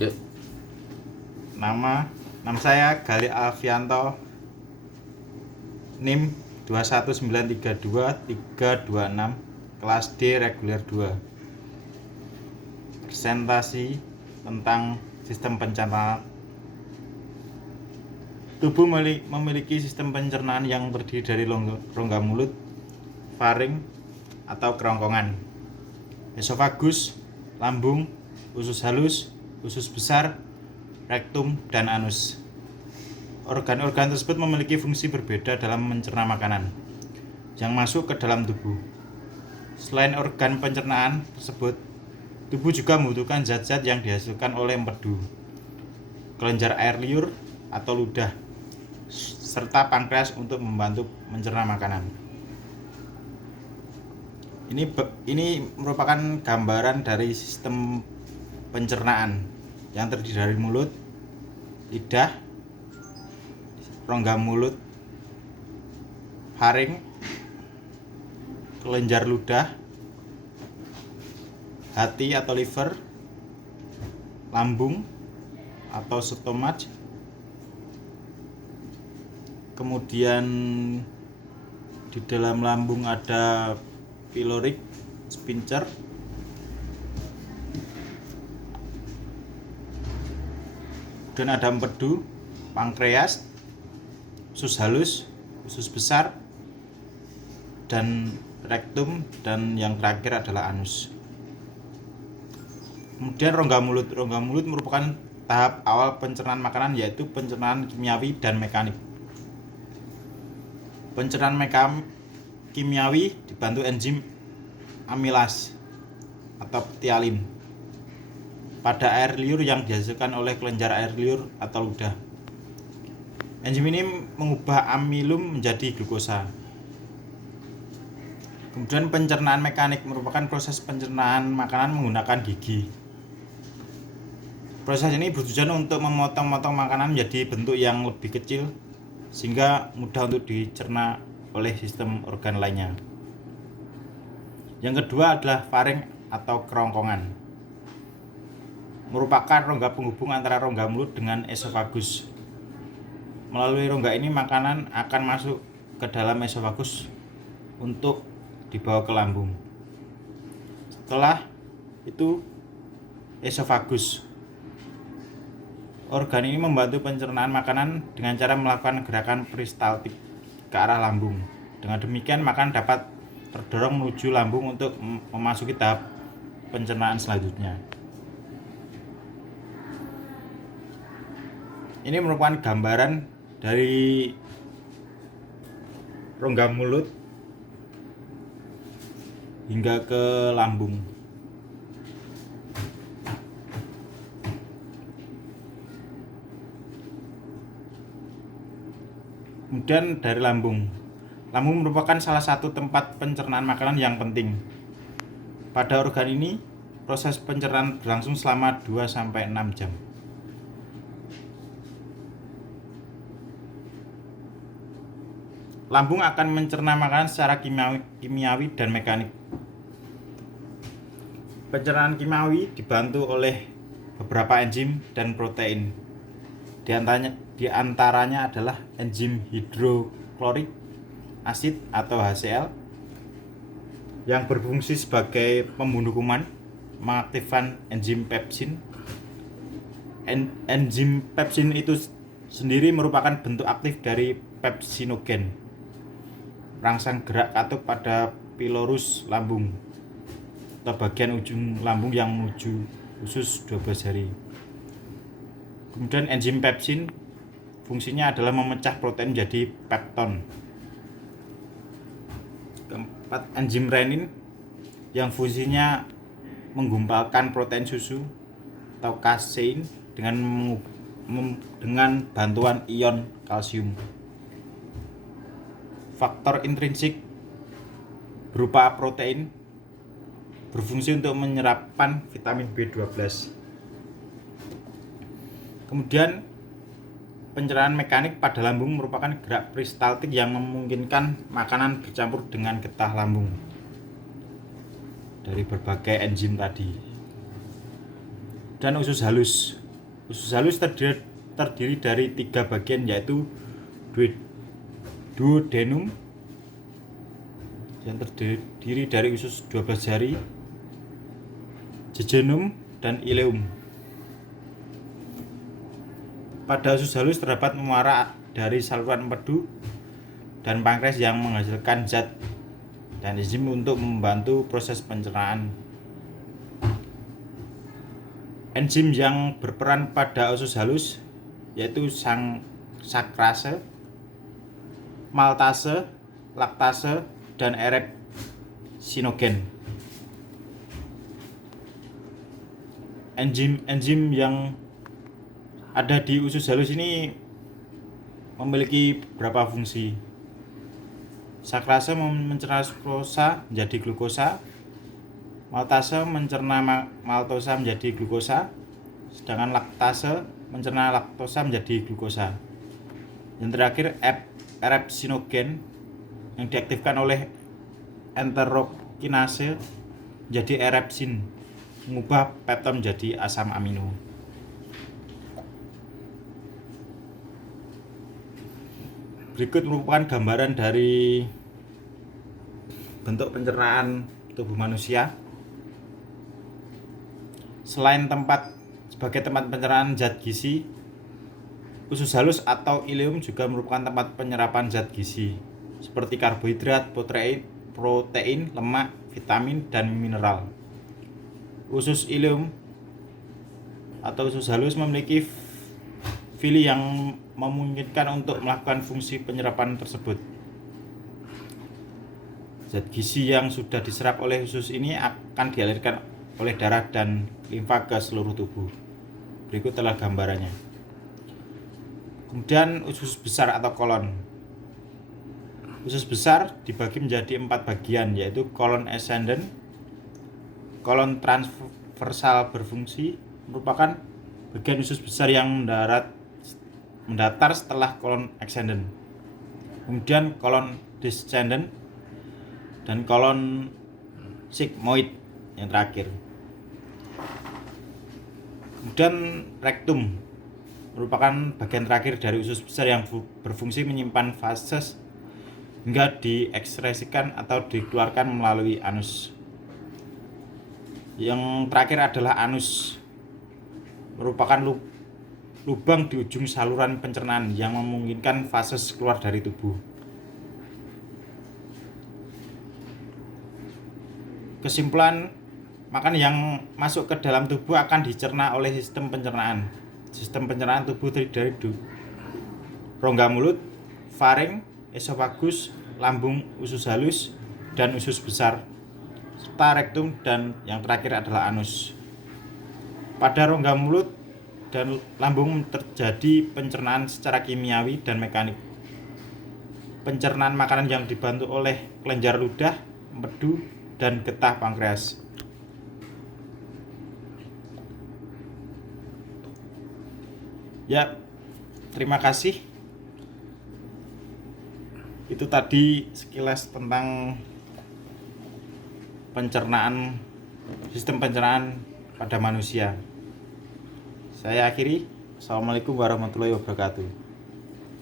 Ya, Nama saya Gali Alfianto, NIM 21932-326, kelas D reguler 2. Presentasi tentang sistem pencernaan. Tubuh memiliki sistem pencernaan yang terdiri dari rongga mulut, faring atau kerongkongan, esofagus, lambung, usus halus, usus besar, rektum, dan anus. Organ-organ tersebut memiliki fungsi berbeda dalam mencerna makanan yang masuk ke dalam tubuh. Selain organ pencernaan tersebut, tubuh juga membutuhkan zat-zat yang dihasilkan oleh empedu, kelenjar air liur atau ludah, serta pankreas untuk membantu mencerna makanan. Ini merupakan gambaran dari sistem pencernaan yang terdiri dari mulut, lidah, rongga mulut, faring, kelenjar ludah, hati atau liver, lambung atau stomach, kemudian di dalam lambung ada pyloric sphincter, dan ada empedu, pankreas, usus halus, usus besar, dan rektum, dan yang terakhir adalah anus. Kemudian rongga mulut merupakan tahap awal pencernaan makanan, yaitu pencernaan kimiawi dan mekanik. Pencernaan kimiawi dibantu enzim amilas atau ptyalin pada air liur yang dihasilkan oleh kelenjar air liur atau ludah. Enzim ini mengubah amilum menjadi glukosa. Kemudian pencernaan mekanik merupakan proses pencernaan makanan menggunakan gigi. Proses ini bertujuan untuk memotong-motong makanan menjadi bentuk yang lebih kecil sehingga mudah untuk dicerna oleh sistem organ lainnya. Yang kedua adalah faring atau kerongkongan. Merupakan rongga penghubung antara rongga mulut dengan esofagus. Melalui rongga ini makanan akan masuk ke dalam esofagus untuk dibawa ke lambung. Setelah itu esofagus. Organ ini membantu pencernaan makanan dengan cara melakukan gerakan peristaltik ke arah lambung. Dengan demikian makanan dapat terdorong menuju lambung untuk memasuki tahap pencernaan selanjutnya. Ini merupakan gambaran dari rongga mulut hingga ke lambung. Kemudian dari lambung. Lambung merupakan salah satu tempat pencernaan makanan yang penting. Pada organ ini, proses pencernaan berlangsung selama 2-6 jam. Lambung akan mencerna makanan secara kimiawi dan mekanik. Pencernaan kimiawi dibantu oleh beberapa enzim dan protein. Di antaranya adalah enzim hidroklorik asid atau HCl yang berfungsi sebagai pembunuh kuman, mengaktifkan enzim pepsin. Enzim pepsin itu sendiri merupakan bentuk aktif dari pepsinogen, rangsang gerak katup pada pilorus lambung atau bagian ujung lambung yang menuju usus 12 jari. Kemudian enzim pepsin fungsinya adalah memecah protein menjadi pepton. Keempat, enzim renin yang fungsinya menggumpalkan protein susu atau kasein dengan bantuan ion kalsium. Faktor intrinsik berupa protein berfungsi untuk menyerapkan vitamin B12. Kemudian pencernaan mekanik pada lambung merupakan gerak peristaltik yang memungkinkan makanan bercampur dengan getah lambung dari berbagai enzim tadi. Dan usus halus. Usus halus terdiri dari 3 bagian, yaitu duodenum yang terdiri dari usus 12 jari, jejunum, dan ileum. Pada usus halus terdapat muara dari saluran empedu dan pankreas yang menghasilkan zat dan enzim untuk membantu proses pencernaan. Enzim yang berperan pada usus halus yaitu sakrase, maltase, laktase, dan erepsinogen. Enzim yang ada di usus halus ini memiliki beberapa fungsi. Sakrase mencerna sukrosa menjadi glukosa, maltase mencerna maltosa menjadi glukosa, sedangkan laktase mencerna laktosa menjadi glukosa. Yang terakhir erepsinogen yang diaktifkan oleh enterokinase menjadi erepsin, mengubah peptid menjadi asam amino. Berikut merupakan gambaran dari bentuk pencernaan tubuh manusia. Selain sebagai tempat pencernaan zat gizi, usus halus atau ileum juga merupakan tempat penyerapan zat gizi seperti karbohidrat, protein, lemak, vitamin, dan mineral. Usus ileum atau usus halus memiliki villi yang memungkinkan untuk melakukan fungsi penyerapan tersebut. Zat gizi yang sudah diserap oleh usus ini akan dialirkan oleh darah dan limfa ke seluruh tubuh. Berikut adalah gambarannya. Kemudian usus besar atau kolon. Usus besar dibagi menjadi 4 bagian, yaitu kolon ascendent. Kolon transversal berfungsi merupakan bagian usus besar yang mendatar setelah kolon ascendent. Kemudian kolon descendent dan kolon sigmoid yang terakhir. Kemudian rektum merupakan bagian terakhir dari usus besar yang berfungsi menyimpan fases hingga diekskresikan atau dikeluarkan melalui anus. Yang terakhir adalah anus, merupakan lubang di ujung saluran pencernaan yang memungkinkan fases keluar dari tubuh. Kesimpulan, makanan yang masuk ke dalam tubuh akan dicerna oleh sistem pencernaan. Sistem pencernaan tubuh terdiri dari rongga mulut, faring, esofagus, lambung, usus halus, dan usus besar, serta rektum, dan yang terakhir adalah anus. Pada rongga mulut dan lambung terjadi pencernaan secara kimiawi dan mekanik. Pencernaan makanan yang dibantu oleh kelenjar ludah, empedu, dan getah pankreas. Ya, terima kasih. Itu tadi sekilas tentang sistem pencernaan pada manusia. Saya akhiri. Assalamualaikum warahmatullahi wabarakatuh.